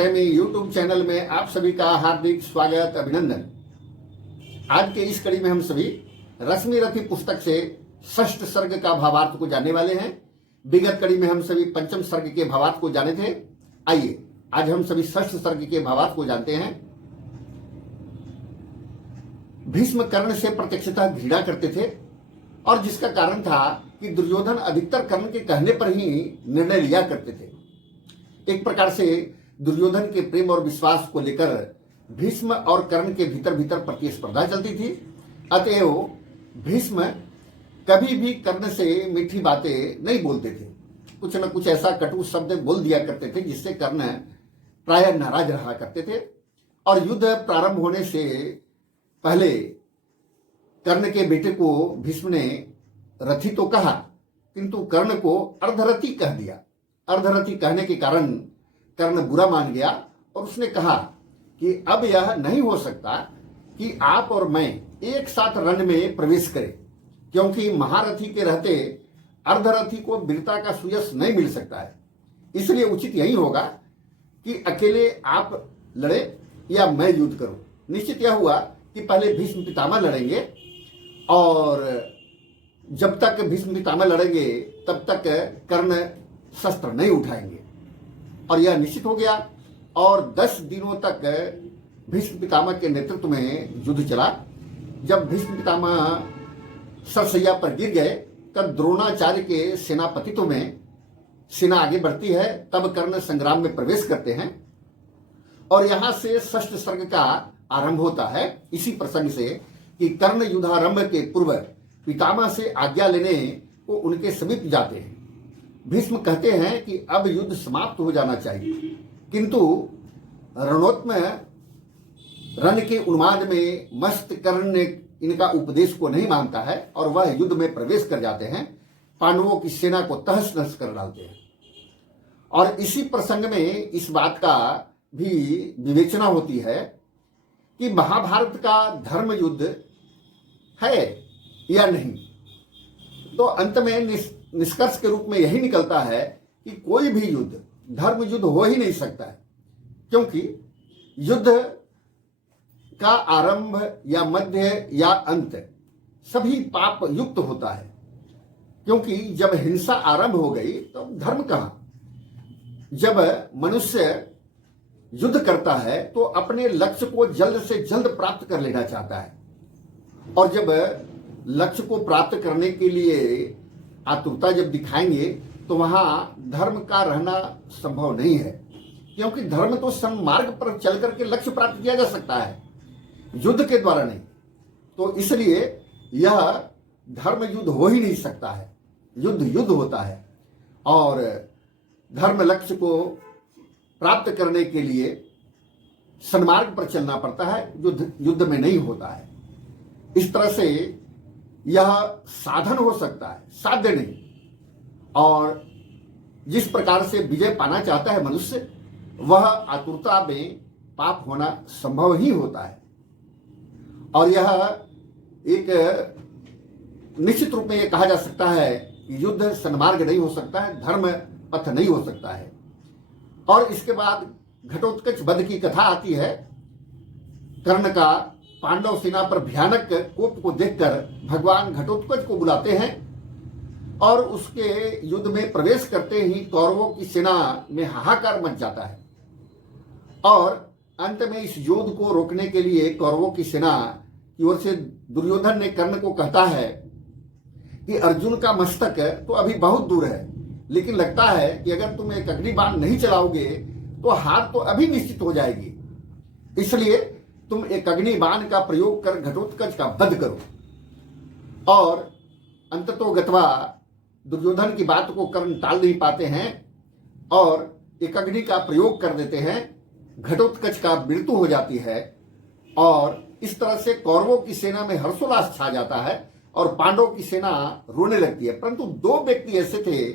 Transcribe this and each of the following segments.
प्रेमी YouTube channel में आप सभी का हार्दिक स्वागत अभिनंदन। आज के इस कड़ी में हम सभी रश्मि रथी पुस्तक से षष्ठ सर्ग का भावार्थ को जानने वाले हैं। विगत कड़ी में हम सभी पंचम सर्ग के भावार्थ को जाने थे। आइए आज हम सभी षष्ठ सर्ग के भावार्थ को जानते हैं। भीष्म कर्ण से प्रत्यक्षतः घृणा करते थे और जिसका कारण था कि दुर्योधन अधिकतर कर्ण के कहने पर ही निर्णय लिया करते थे। एक प्रकार से दुर्योधन के प्रेम और विश्वास को लेकर भीष्म और कर्ण के भीतर भीतर प्रतिस्पर्धा चलती थी। अतएव भीष्म कभी भी कर्ण से मीठी बातें नहीं बोलते थे। कुछ न कुछ ऐसा कटु शब्द बोल दिया करते थे जिससे कर्ण प्रायः नाराज रहा करते थे। और युद्ध प्रारंभ होने से पहले कर्ण के बेटे को भीष्म ने रथी तो कहा, किंतु कर्ण को अर्धरथी कह दिया। अर्धरथी कहने के कारण कर्ण बुरा मान गया और उसने कहा कि अब यह नहीं हो सकता कि आप और मैं एक साथ रण में प्रवेश करें, क्योंकि महारथी के रहते अर्धरथी को वीरता का सुयश नहीं मिल सकता है। इसलिए उचित यही होगा कि अकेले आप लड़े या मैं युद्ध करूं। निश्चित यह हुआ कि पहले भीष्म पितामह लड़ेंगे और जब तक भीष्म पितामह लड़ेंगे तब तक कर्ण शस्त्र नहीं उठाएंगे। और यह निश्चित हो गया और 10 दिनों तक भीष्म पितामह के नेतृत्व में युद्ध चला। जब भीष्म पितामह सरसैया पर गिर गए तब द्रोणाचार्य के सेनापतित्व में सेना आगे बढ़ती है। तब कर्ण संग्राम में प्रवेश करते हैं और यहां से षष्ठ सर्ग का आरंभ होता है। इसी प्रसंग से कि कर्ण युद्धारंभ के पूर्व पितामह से आज्ञा लेने को उनके समीप जाते हैं। भीष्म कहते हैं कि अब युद्ध समाप्त हो जाना चाहिए, किंतु रणोत्म रण के उन्माद में मस्त कर्ण ने इनका उपदेश को नहीं मानता है और वह युद्ध में प्रवेश कर जाते हैं। पांडवों की सेना को तहस नहस कर डालते हैं। और इसी प्रसंग में इस बात का भी विवेचना होती है कि महाभारत का धर्म युद्ध है या नहीं। तो अंत में निष्कर्ष के रूप में यही निकलता है कि कोई भी युद्ध धर्म युद्ध हो ही नहीं सकता है, क्योंकि युद्ध का आरंभ या मध्य या अंत सभी पाप युक्त होता है। क्योंकि जब हिंसा आरंभ हो गई तो धर्म कहां। जब मनुष्य युद्ध करता है तो अपने लक्ष्य को जल्द से जल्द प्राप्त कर लेना चाहता है, और जब लक्ष्य को प्राप्त करने के लिए आतुरता जब दिखाएंगे तो वहां धर्म का रहना संभव नहीं है। क्योंकि धर्म तो सन्मार्ग पर चल करके लक्ष्य प्राप्त किया जा सकता है, युद्ध के द्वारा नहीं। तो इसलिए यह धर्म युद्ध हो ही नहीं सकता है। युद्ध युद्ध होता है और धर्म लक्ष्य को प्राप्त करने के लिए सन्मार्ग पर चलना पड़ता है, युद्ध में नहीं होता है। इस तरह से यह साधन हो सकता है, साध्य नहीं। और जिस प्रकार से विजय पाना चाहता है मनुष्य, वह आतुरता में पाप होना संभव ही होता है। और यह एक निश्चित रूप में यह कहा जा सकता है कि युद्ध सन्मार्ग नहीं हो सकता है, धर्म पथ नहीं हो सकता है। और इसके बाद घटोत्कच वध की कथा आती है। कर्ण का पांडव सेना पर भयानक कोप को देखकर भगवान घटोत्कच को बुलाते हैं और उसके युद्ध में प्रवेश करते ही कौरवों की सेना में हाहाकार मच जाता है। और अंत में इस युद्ध को रोकने के लिए कौरवों की सेना की ओर से दुर्योधन ने कर्ण को कहता है कि अर्जुन का मस्तक तो अभी बहुत दूर है, लेकिन लगता है कि अगर तुम एक अग्निबाण नहीं चलाओगे तो हार तो अभी निश्चित हो जाएगी। इसलिए तुम एक अग्निबाण का प्रयोग कर घटोत्कच का वध करो। और अंततोगत्वा दुर्योधन की बात को कर्ण टाल नहीं पाते हैं और एक अग्नि का प्रयोग कर देते हैं। घटोत्कच का मृत्यु हो जाती है और इस तरह से कौरवों की सेना में हर्षोल्लास छा जाता है और पांडवों की सेना रोने लगती है। परंतु 2 व्यक्ति ऐसे थे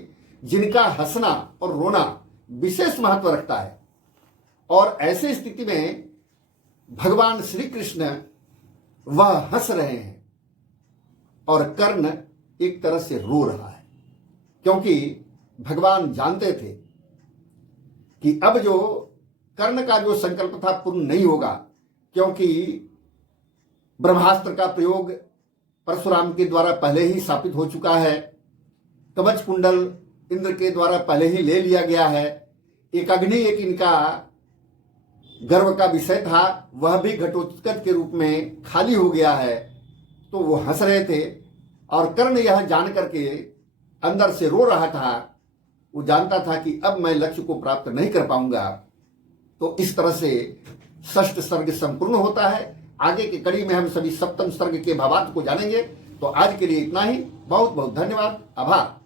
जिनका हंसना और रोना विशेष महत्व रखता है। और ऐसी स्थिति में भगवान श्री कृष्ण वह हंस रहे हैं और कर्ण एक तरह से रो रहा है, क्योंकि भगवान जानते थे कि अब जो कर्ण का जो संकल्प था पूर्ण नहीं होगा, क्योंकि ब्रह्मास्त्र का प्रयोग परशुराम के द्वारा पहले ही स्थापित हो चुका है। कवच कुंडल इंद्र के द्वारा पहले ही ले लिया गया है। एक अग्नि एक इनका गर्व का विषय था, वह भी घटोत्कच के रूप में खाली हो गया है। तो वो हंस रहे थे और कर्ण यह जान करके अंदर से रो रहा था। वो जानता था कि अब मैं लक्ष्य को प्राप्त नहीं कर पाऊंगा। तो इस तरह से षष्ठ सर्ग संपूर्ण होता है। आगे की कड़ी में हम सभी सप्तम सर्ग के भावार्थ को जानेंगे। तो आज के लिए इतना ही। बहुत बहुत धन्यवाद। आभार।